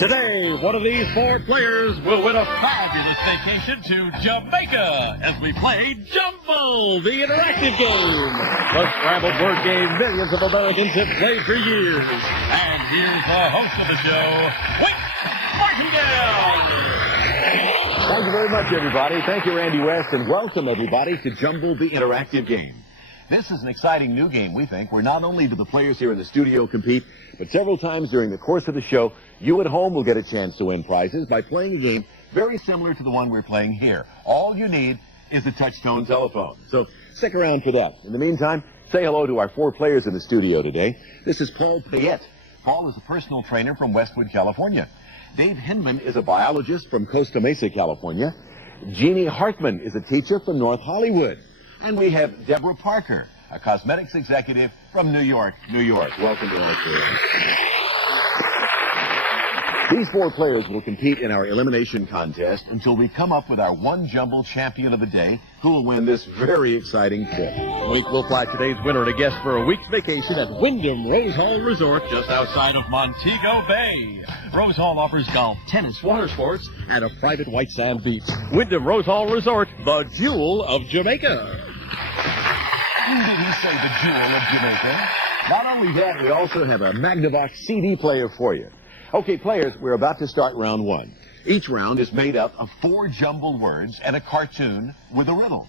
Today, one of these four players will win a fabulous vacation to Jamaica as we play Jumble, the interactive game. The scrambled word game millions of Americans have played for years. And here's the host of the show, Whit Martingale. Thank you very much, everybody. Thank you, Randy West, and welcome, everybody, to Jumble, the interactive game. This is an exciting new game, we think, where not only do the players here in the studio compete, but several times during the course of the show, you at home will get a chance to win prizes by playing a game very similar to the one we're playing here. All you need is a touch-tone telephone. So stick around for that. In the meantime, say hello to our four players in the studio today. This is Paul Payette. Paul is a personal trainer from Westwood, California. Dave Hinman is a biologist from Costa Mesa, California. Jeannie Hartman is a teacher from North Hollywood. And we have Deborah Parker, a cosmetics executive from New York, New York. Welcome to our show. These four players will compete in our elimination contest until we come up with our one Jumble champion of the day who will win this very exciting trip. We'll fly today's winner and a guest for a week's vacation at Wyndham Rose Hall Resort just outside of Montego Bay. Rose Hall offers golf, tennis, water sports, and a private white sand beach. Wyndham Rose Hall Resort, the jewel of Jamaica. Did he say the jewel of Jamaica? Not only that, we also have a Magnavox CD player for you. Okay, players, we're about to start round one. Each round is made up of four jumbled words and a cartoon with a riddle.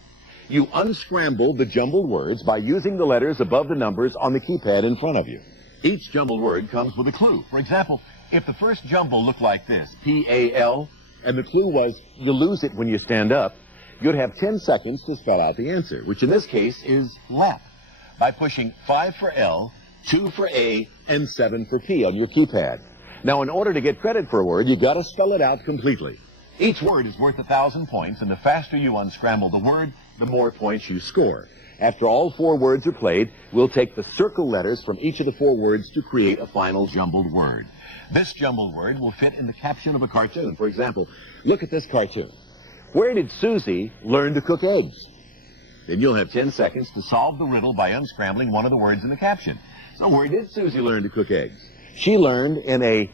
You unscramble the jumbled words by using the letters above the numbers on the keypad in front of you. Each jumbled word comes with a clue. For example, if the first jumble looked like this, P-A-L, and the clue was you lose it when you stand up, you'd have 10 seconds to spell out the answer, which in this case is lap, by pushing 5 for L, 2 for A, and 7 for P on your keypad. Now, in order to get credit for a word, you've got to spell it out completely. Each word is worth 1,000 points, and the faster you unscramble the word, the more points you score. After all four words are played, we'll take the circle letters from each of the four words to create a final jumbled word. This jumbled word will fit in the caption of a cartoon. For example, look at this cartoon. Where did Susie learn to cook eggs? Then you'll have 10 seconds to solve the riddle by unscrambling one of the words in the caption. So where did Susie learn to cook eggs? She learned in a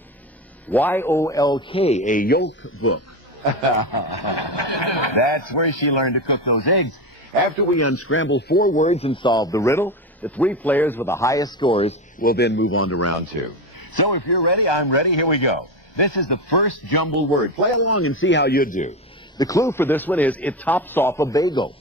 Y-O-L-K, a yolk book. That's where she learned to cook those eggs. After we unscramble four words and solve the riddle, the three players with the highest scores will then move on to round two. So if you're ready, I'm ready. Here we go. This is the first jumbled word. Play along and see how you do. The clue for this one is it tops off a bagel.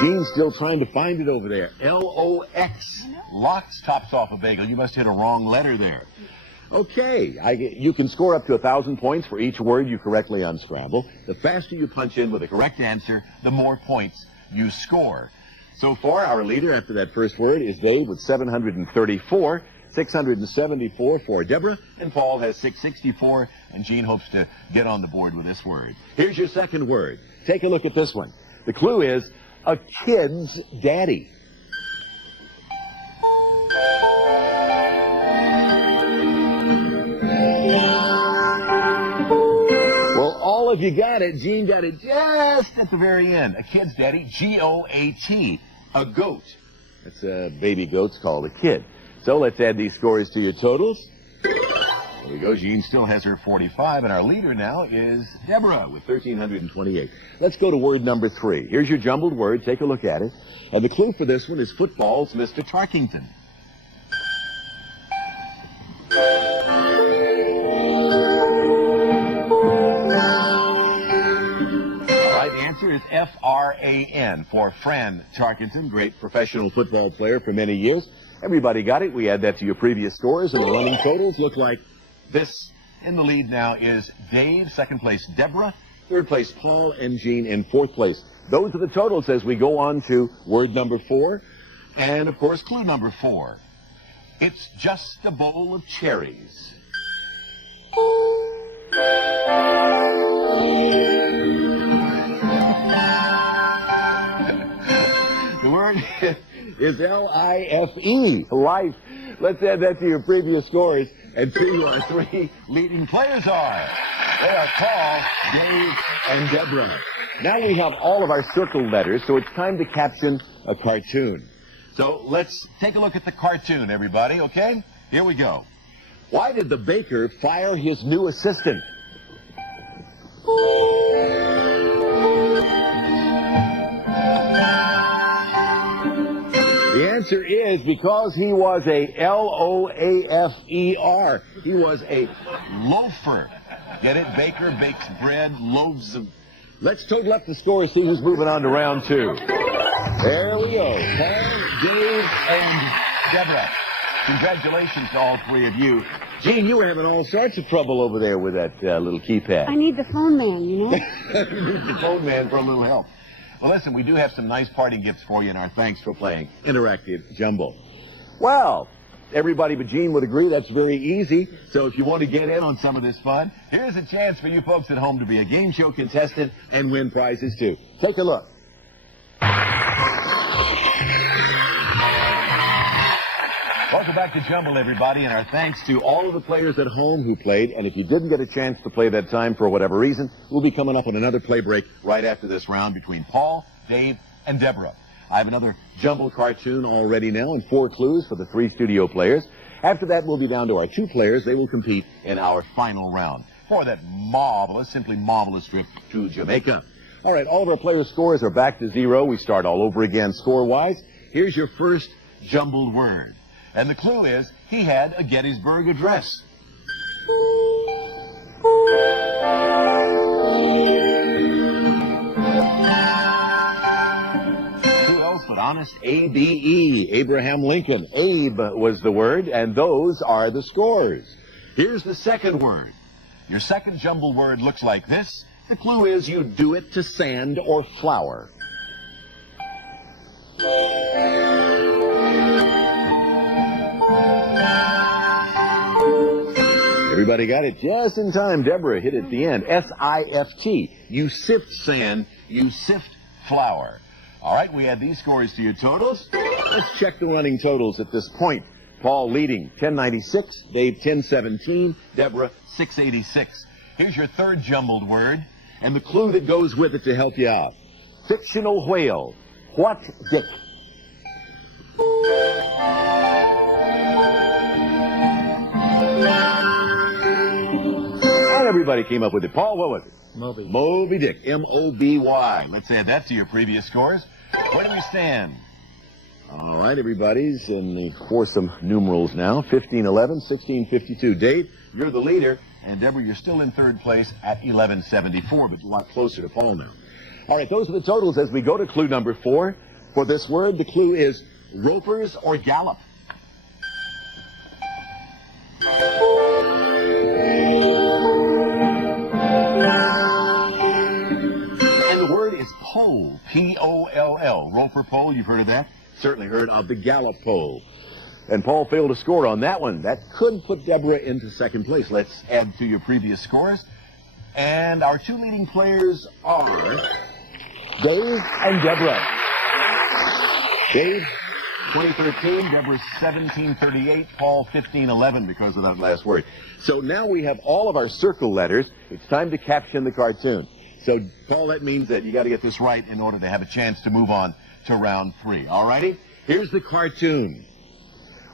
Gene's still trying to find it over there. L-O-X. Lox tops off a bagel. You must hit a wrong letter there. Okay, you can score up to 1,000 points for each word you correctly unscramble. The faster you punch in with a correct answer, the more points you score. So far, our leader after that first word is Dave with 734, 674 for Deborah, and Paul has 664, and Gene hopes to get on the board with this word. Here's your second word. Take a look at this one. The clue is a kid's daddy. Well, all of you got it. Gene got it just at the very end. A kid's daddy, G-O-A-T, a goat. That's a baby goat's called a kid. So let's add these scores to your totals. There we go. Jean still has her 45, and our leader now is Deborah with 1,328. Let's go to word number 3. Here's your jumbled word. Take a look at it. And the clue for this one is football's Mr. Tarkington. All right, the answer is F-R-A-N for Fran Tarkington, great professional football player for many years. Everybody got it. We add that to your previous scores, and the running totals look like this. In the lead now is Dave, second place Deborah, third place Paul, and Jean in fourth place. Those are the totals as we go on to word number 4, and of course clue number 4. It's just a bowl of cherries. The word is L-I-F-E, life. Let's add that to your previous scores and see who our three leading players are. They are Paul, Dave, and Deborah. Now we have all of our circled letters, so it's time to caption a cartoon. So let's take a look at the cartoon, everybody, okay? Here we go. Why did the baker fire his new assistant? The answer is because he was a L-O-A-F-E-R. He was a loafer. Get it? Baker bakes bread, loaves of... Let's total up the score and see who's moving on to round two. There we go. Paul, Dave, and Deborah. Congratulations to all three of you. Gene, you were having all sorts of trouble over there with that little keypad. I need the phone man, you know? You need the phone man for a little help. Well, listen, we do have some nice parting gifts for you, and our thanks for playing Interactive Jumble. Well, everybody but Gene would agree that's very easy. So if you want to get in on some of this fun, here's a chance for you folks at home to be a game show contestant and win prizes, too. Take a look. Welcome back to Jumble, everybody, and our thanks to all of the players at home who played. And if you didn't get a chance to play that time for whatever reason, we'll be coming up on another play break right after this round between Paul, Dave, and Deborah. I have another Jumble cartoon all ready now and 4 clues for the 3 studio players. After that, we'll be down to our 2 players. They will compete in our final round for that marvelous, simply marvelous trip to Jamaica. All right, all of our players' scores are back to 0. We start all over again score-wise. Here's your first jumbled word. And the clue is, he had a Gettysburg Address. Who else but honest A-B-E, Abraham Lincoln. Abe was the word, and those are the scores. Here's the second word. Your second jumbled word looks like this. The clue is you do it to sand or flour. Everybody got it just in time. Deborah hit it at the end. S-I-F-T. You sift sand, you sift flour. All right, we add these scores to your totals. Let's check the running totals at this point. Paul leading 1096, Dave 1017, Deborah 686. Here's your third jumbled word, and the clue that goes with it to help you out. Fictional whale. What dick? Everybody came up with it. Paul, what was it? Moby. Moby Dick. M-O-B-Y. Let's add that to your previous scores. Where do we stand? All right, everybody's in the foursome numerals now. 1511, 1652. Dave, you're the leader. And Deborah, you're still in third place at 1174, but a lot closer to Paul now. All right, those are the totals as we go to clue number 4. For this word, the clue is ropers or gallop. Pole, P-O-L-L, roper pole, you've heard of that? Certainly heard of the gallop pole. And Paul failed to score on that one. That could put Deborah into second place. Let's add to your previous scores. And our 2 leading players are Dave and Deborah. Dave, 2013, Deborah, 1738, Paul, 1511, because of that last word. So now we have all of our circle letters. It's time to caption the cartoon. So, Paul, that means that you got to get this right in order to have a chance to move on to round 3. All righty? Here's the cartoon.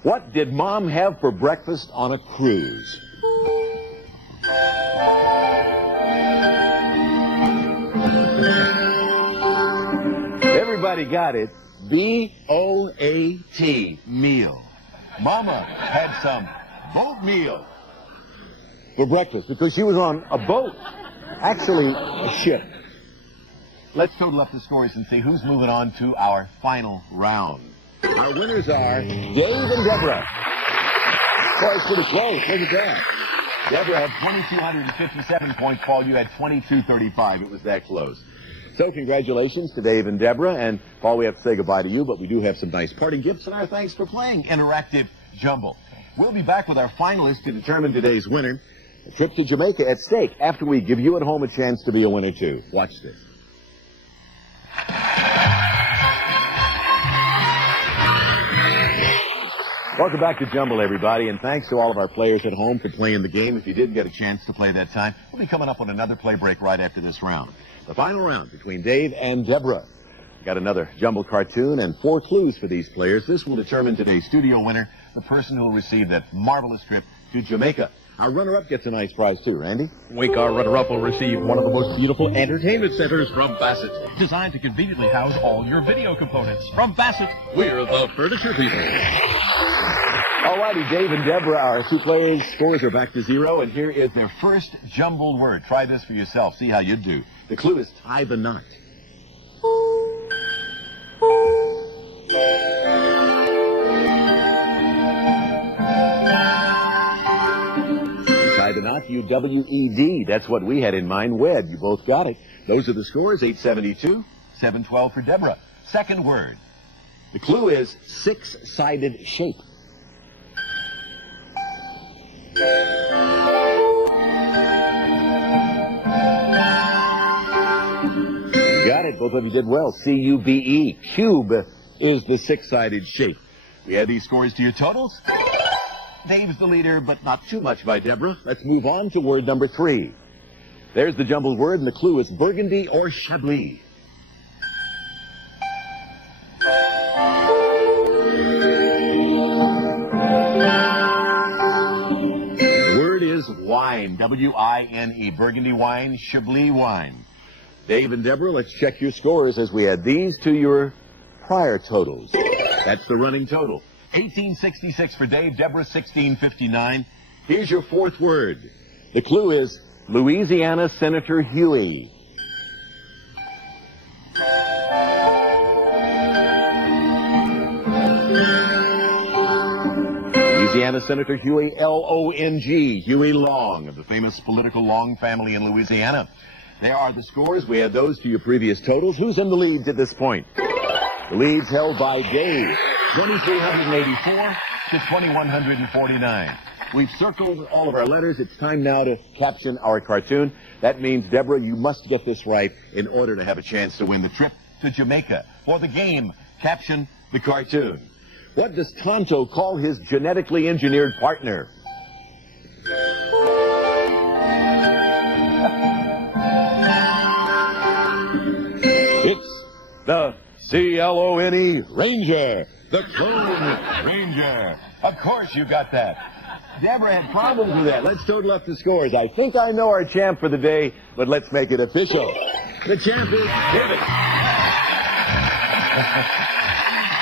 What did Mom have for breakfast on a cruise? Everybody got it. B-O-A-T, meal. Mama had some boat meal for breakfast because she was on a boat. Actually, a ship. Let's total up the scores and see who's moving on to our final round. Our winners are Dave and Deborah. Boy, it's pretty close. Look at that. Deborah had 2,257 points. Paul, you had 2,235. It was that close. So congratulations to Dave and Deborah. And Paul, we have to say goodbye to you, but we do have some nice parting gifts, and our thanks for playing Interactive Jumble. We'll be back with our finalists to determine today's winner. A trip to Jamaica at stake after we give you at home a chance to be a winner, too. Watch this. Welcome back to Jumble, everybody, and thanks to all of our players at home for playing the game. If you didn't get a chance to play that time, we'll be coming up on another play break right after this round. The final round between Dave and Deborah. Got another Jumble cartoon and 4 clues for these players. This will determine today's studio winner, the person who will receive that marvelous trip to Jamaica. Our runner-up gets a nice prize, too, Randy. Wink, our runner-up will receive one of the most beautiful entertainment centers from Bassett, designed to conveniently house all your video components. From Bassett, we're the furniture people. All righty, Dave and Deborah, our 2 players' scores are back to 0, and here is their first jumbled word. Try this for yourself. See how you do. The clue is tie the knot. Tie the knot, U-W-E-D. That's what we had in mind. Wed. You both got it. Those are the scores, 872, 712 for Deborah. Second word. The clue is 6-sided shape. You got it. Both of you did well. C-U-B-E. Cube is the 6-sided shape. We add these scores to your totals. Dave's the leader, but not too much by Deborah. Let's move on to word number 3. There's the jumbled word, and the clue is burgundy or chablis. The word is wine, W-I-N-E, burgundy wine, chablis wine. Dave and Deborah, let's check your scores as we add these to your prior totals. That's the running total. 1866 for Dave, Deborah 1659. Here's your 4th word. The clue is Louisiana Senator Huey. Louisiana Senator Huey, L-O-N-G, Huey Long, of the famous political Long family in Louisiana. There are the scores. We add those to your previous totals. Who's in the lead at this point? The lead's held by Dave, 2,384 to 2,149. We've circled all of our letters. It's time now to caption our cartoon. That means, Deborah, you must get this right in order to have a chance to win the trip to Jamaica. For the game, caption the cartoon. What does Tonto call his genetically engineered partner? It's the C-L-O-N-E Ranger, the Clone Ranger. Of course you got that. Deborah had problems with that. Let's total up the scores. I think I know our champ for the day, but let's make it official. The champ is David.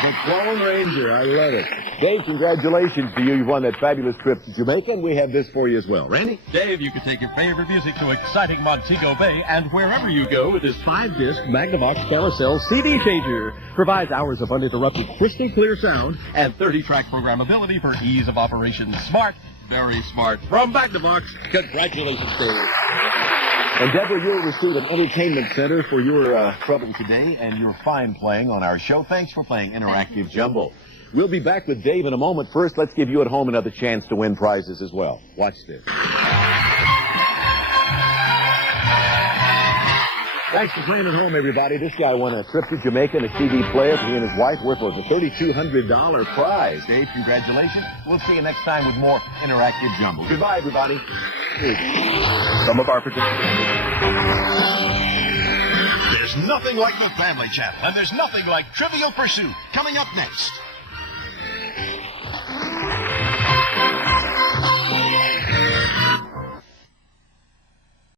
The Clone Ranger. I love it. Dave, congratulations to you. You've won that fabulous trip to Jamaica, and we have this for you as well. Randy? Dave, you can take your favorite music to exciting Montego Bay, and wherever you go with this 5-disc Magnavox Carousel CD changer. Provides hours of uninterrupted crystal clear sound and 30-track programmability for ease of operation. Smart, very smart. From Magnavox, congratulations, Dave. And Deborah, you'll receive an entertainment center for your trouble today and your fine playing on our show. Thanks for playing Interactive Jumble. We'll be back with Dave in a moment. First, let's give you at home another chance to win prizes as well. Watch this. Thanks for playing at home, everybody. This guy won a trip to Jamaica and a CD player for he and his wife worth was a $3,200 prize. Dave, congratulations. We'll see you next time with more Interactive Jumble. Goodbye, everybody. Some of our participants. There's nothing like the Family Channel, and there's nothing like Trivial Pursuit. Coming up next.